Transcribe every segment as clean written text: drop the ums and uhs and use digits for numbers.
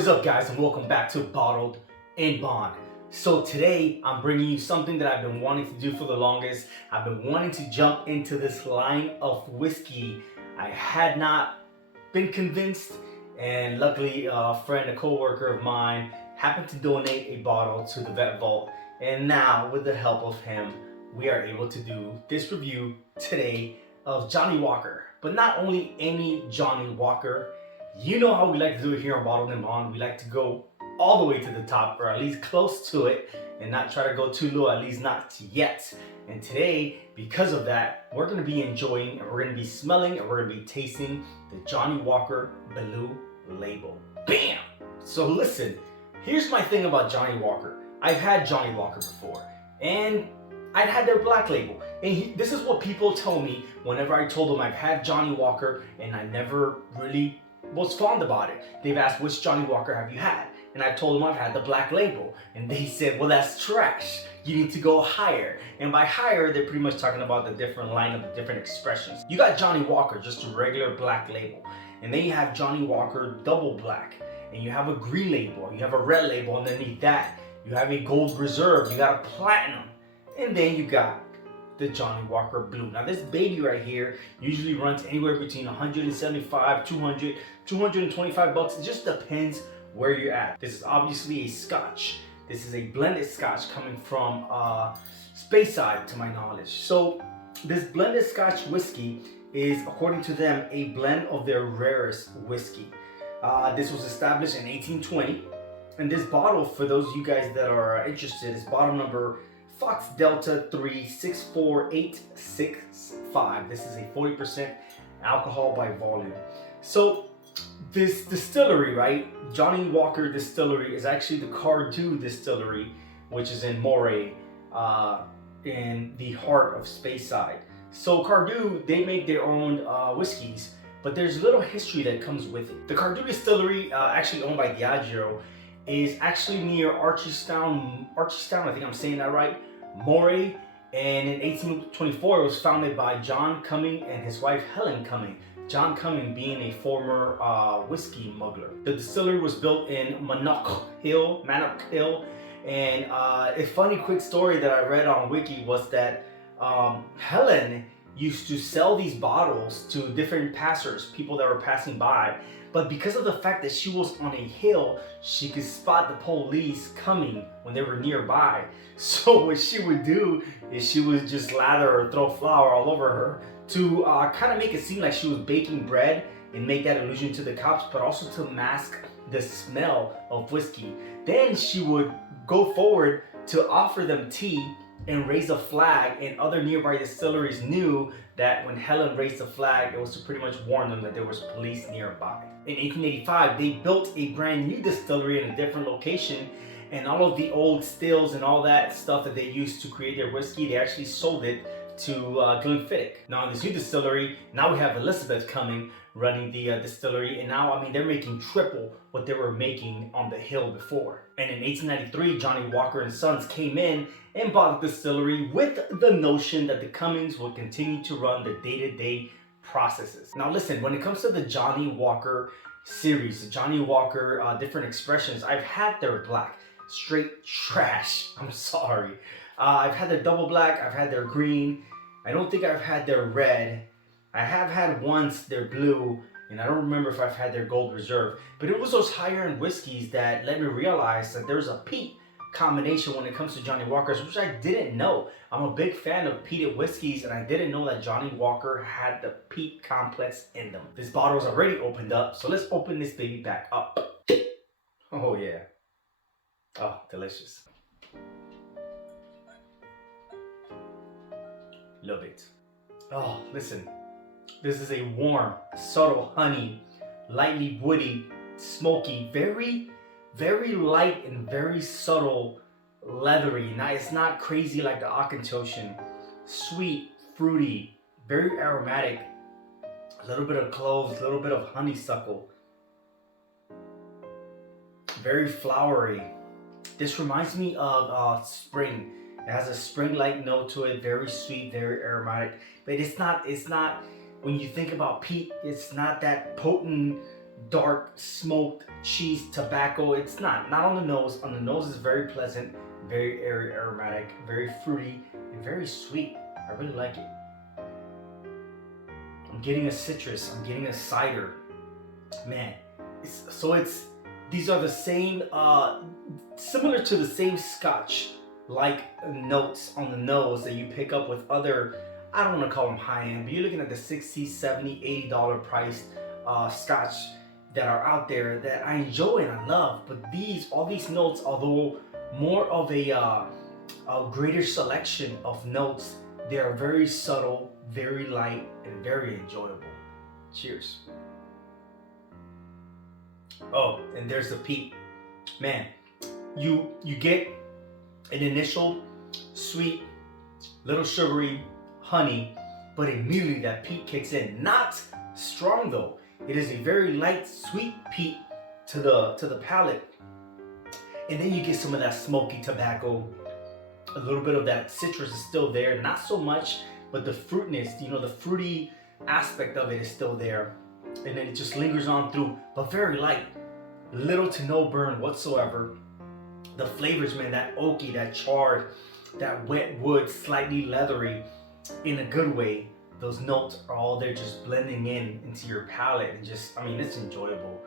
What is up, guys, and welcome back to Bottled and Bond. So today I'm bringing you something that I've been wanting to do for the longest. I've been wanting to jump into this line of whiskey. I had not been convinced, and luckily a friend, a co-worker of mine, happened to donate a bottle to the vet vault, and now with the help of him we are able to do this review today of Johnnie Walker. But not only any Johnnie Walker. You know how we like to do it here on Bottled and Bond. We like to go all the way to the top, or at least close to it, and not try to go too low, at least not yet. And today, because of that, we're going to be enjoying, and we're going to be smelling, and we're going to be tasting the Johnnie Walker Blue Label. Bam! So listen, here's my thing about Johnnie Walker. I've had Johnnie Walker before, and I'd had their black label. And this is what people tell me whenever I told them I've had Johnnie Walker and I never really was fond about it. They've asked, which Johnnie Walker have you had? And I told them I've had the black label. And they said, well, that's trash. You need to go higher. And by higher, they're pretty much talking about the different line of the different expressions. You got Johnnie Walker, just a regular black label. And then you have Johnnie Walker double black. And you have a green label. You have a red label underneath that. You have a gold reserve. You got a platinum. And then you got the Johnnie Walker Blue. Now this baby right here usually runs anywhere between 175, 200, 225 bucks. It just depends where you're at. This is obviously a Scotch. This is a blended Scotch coming from Speyside, to my knowledge. So this blended Scotch whiskey is, according to them, a blend of their rarest whiskey. This was established in 1820, and this bottle, for those of you guys that are interested, is bottle number Fox Delta 364865. This is a 40% alcohol by volume. So this distillery, right, Johnnie Walker Distillery, is actually the Cardew Distillery, which is in Moray, in the heart of Speyside. So Cardew, they make their own whiskeys, but there's a little history that comes with it. The Cardew Distillery, actually owned by Diageo, is actually near Archystown, I think I'm saying that right, Moray, and in 1824 it was founded by John Cumming and his wife Helen Cumming. John Cumming being a former whiskey smuggler. The distillery was built in Manock Hill, and a funny quick story that I read on Wiki was that Helen used to sell these bottles to different passers, people that were passing by. But because of the fact that she was on a hill, she could spot the police coming when they were nearby. So what she would do is she would just lather or throw flour all over her to kind of make it seem like she was baking bread and make that illusion to the cops, but also to mask the smell of whiskey. Then she would go forward to offer them tea and raise a flag, and other nearby distilleries knew that when Helen raised the flag, it was to pretty much warn them that there was police nearby. In 1885, they built a brand new distillery in a different location, and all of the old stills and all that stuff that they used to create their whiskey, they actually sold it to Glenfiddich. Now in this new distillery, now we have Elizabeth Cumming running the distillery, and now, I mean, they're making triple what they were making on the hill before. And in 1893, Johnnie Walker and Sons came in and bought the distillery with the notion that the Cummings would continue to run the day-to-day processes. Now listen, when it comes to the Johnnie Walker series, the Johnnie Walker different expressions, I've had their black, straight trash, I'm sorry. I've had their double black, I've had their green, I don't think I've had their red. I have had once their blue, and I don't remember if I've had their gold reserve. But it was those higher end whiskeys that let me realize that there's a peat combination when it comes to Johnnie Walkers, which I didn't know. I'm a big fan of peated whiskeys, and I didn't know that Johnnie Walker had the peat complex in them. This bottle is already opened up, so let's open this baby back up. Oh yeah. Oh, delicious. Love it. Oh, listen. This is a warm, subtle honey, lightly woody, smoky, very, very light and very subtle, leathery. Now, it's not crazy like the Auchentoshan. Sweet, fruity, very aromatic. A little bit of cloves, a little bit of honeysuckle. Very flowery. This reminds me of spring. It has a spring-like note to it, very sweet, very aromatic. But it's not, when you think about peat, it's not that potent, dark smoked cheese tobacco. It's not on the nose. On the nose is very pleasant, very airy, aromatic, very fruity, and very sweet. I really like it. I'm getting a citrus. I'm getting a cider. Man, these are the same, similar to the same Scotch like notes on the nose that you pick up with other, I don't want to call them high end, but you're looking at the $60, $70, $80 priced Scotch that are out there that I enjoy and I love. But all these notes, although more of a greater selection of notes, they are very subtle, very light, and very enjoyable. Cheers. Oh, and there's the peat. Man, you get an initial sweet, little sugary honey, but immediately that peat kicks in. Not strong though. It is a very light, sweet peat to the palate. And then you get some of that smoky tobacco. A little bit of that citrus is still there. Not so much, but the fruitness, the fruity aspect of it is still there. And then it just lingers on through, but very light. Little to no burn whatsoever. The flavors, man, that oaky, that charred, that wet wood, slightly leathery, in a good way. Those notes are all there, just blending into your palate, and just, it's enjoyable.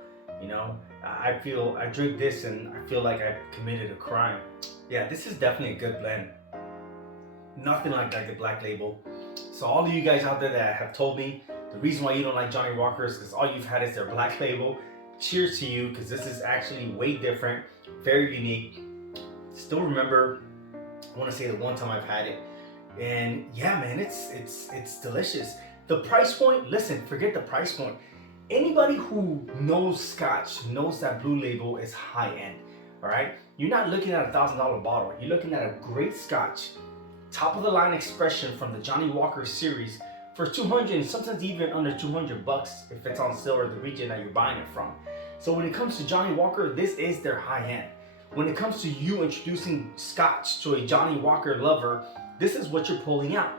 I drink this and I feel like I committed a crime. Yeah, this is definitely a good blend. Nothing like the Black Label. So all of you guys out there that have told me the reason why you don't like Johnnie Walker is because all you've had is their Black Label. Cheers to you, because this is actually way different, very unique. Still remember, I want to say the one time I've had it, and yeah, man, it's delicious. The price point, listen, forget the price point. Anybody who knows Scotch knows that Blue Label is high end. All right, you're not looking at a $1,000 bottle. You're looking at a great Scotch, top of the line expression from the Johnnie Walker series for 200 and sometimes even under $200 if it's on sale or the region that you're buying it from. So when it comes to Johnnie Walker, this is their high end. When it comes to you introducing Scotch to a Johnnie Walker lover, this is what you're pulling out.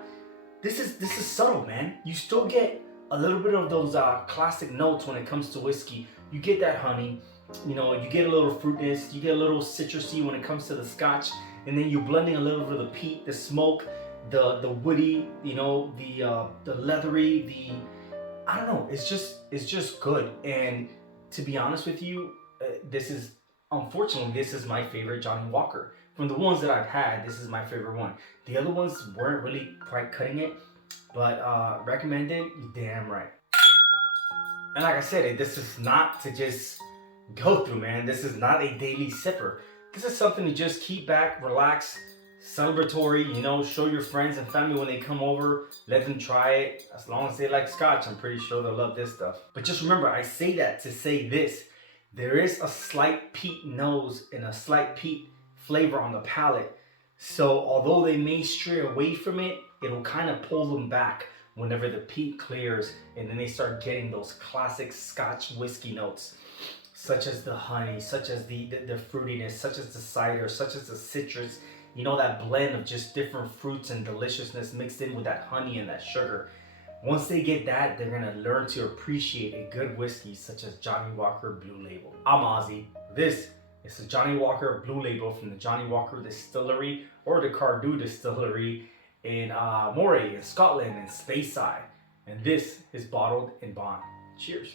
This is subtle, man. You still get a little bit of those classic notes when it comes to whiskey. You get that honey, you get a little fruitness, you get a little citrusy when it comes to the Scotch, and then you're blending a little bit of the peat, the smoke, the woody, the leathery, I don't know, it's just good. And to be honest with you, unfortunately, this is my favorite Johnnie Walker. From the ones that I've had, this is my favorite one. The other ones weren't really quite cutting it, but recommended, you damn right. And like I said, this is not to just go through, man. This is not a daily sipper. This is something to just keep back, relax, celebratory, show your friends and family when they come over, let them try it. As long as they like Scotch, I'm pretty sure they'll love this stuff. But just remember, I say that to say this. There is a slight peat nose and a slight peat flavor on the palate. So although they may stray away from it, it'll kind of pull them back whenever the peat clears, and then they start getting those classic Scotch whiskey notes, such as the honey, such as the fruitiness, such as the cider, such as the citrus. That blend of just different fruits and deliciousness mixed in with that honey and that sugar. Once they get that, they're gonna learn to appreciate a good whiskey such as Johnnie Walker Blue Label. I'm Ozzy. This is the Johnnie Walker Blue Label from the Johnnie Walker Distillery, or the Cardew Distillery in Moray in Scotland and Speyside. And this is bottled in bond. Cheers.